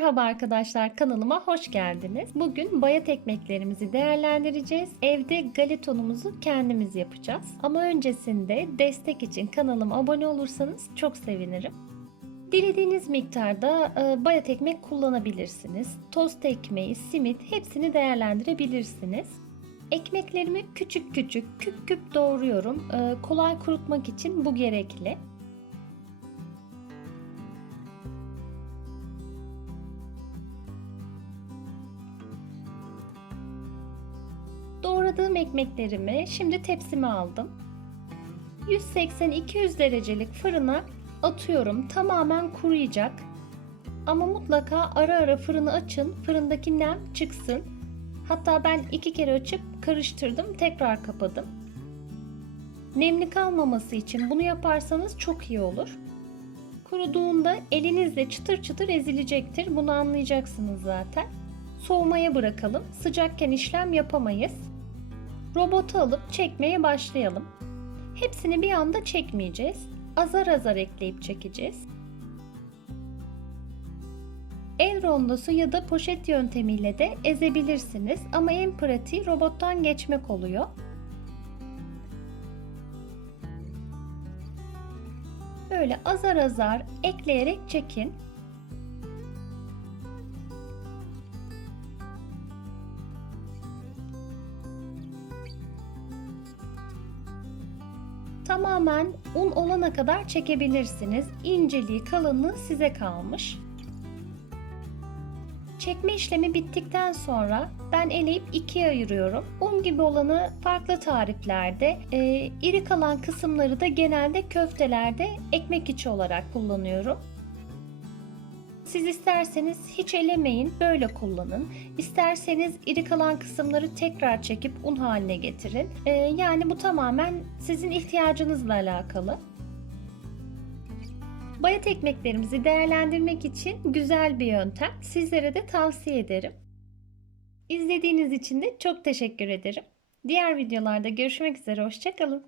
Merhaba arkadaşlar kanalıma hoş geldiniz. Bugün bayat ekmeklerimizi değerlendireceğiz. Evde galetonumuzu kendimiz yapacağız. Ama öncesinde destek için kanalıma abone olursanız çok sevinirim. Dilediğiniz miktarda e, bayat ekmek kullanabilirsiniz. Tost ekmeği, simit hepsini değerlendirebilirsiniz. Ekmeklerimi küçük küçük küp küp doğruyorum. E, kolay kurutmak için bu gerekli. Doğradığım ekmeklerimi şimdi tepsime aldım. 180-200 derecelik fırına atıyorum. Tamamen kuruyacak. Ama mutlaka ara ara fırını açın. Fırındaki nem çıksın. Hatta ben iki kere açıp karıştırdım. Tekrar kapadım. Nemli kalmaması için bunu yaparsanız çok iyi olur. Kuruduğunda elinizle çıtır çıtır ezilecektir. Bunu anlayacaksınız zaten. Soğumaya bırakalım. Sıcakken işlem yapamayız. Robotu alıp çekmeye başlayalım. Hepsini bir anda çekmeyeceğiz. Azar azar ekleyip çekeceğiz. El rondosu ya da poşet yöntemiyle de ezebilirsiniz ama en pratiği robottan geçmek oluyor. Böyle azar azar ekleyerek çekin. Tamamen un olana kadar çekebilirsiniz. İnceliği, kalınlığı size kalmış. Çekme işlemi bittikten sonra ben eleyip ikiye ayırıyorum. Un gibi olanı farklı tariflerde, e, iri kalan kısımları da genelde köftelerde ekmek içi olarak kullanıyorum. Siz isterseniz hiç elemeyin, böyle kullanın. İsterseniz iri kalan kısımları tekrar çekip un haline getirin. Ee, yani bu tamamen sizin ihtiyacınızla alakalı. Bayat ekmeklerimizi değerlendirmek için güzel bir yöntem. Sizlere de tavsiye ederim. İzlediğiniz için de çok teşekkür ederim. Diğer videolarda görüşmek üzere, hoşçakalın.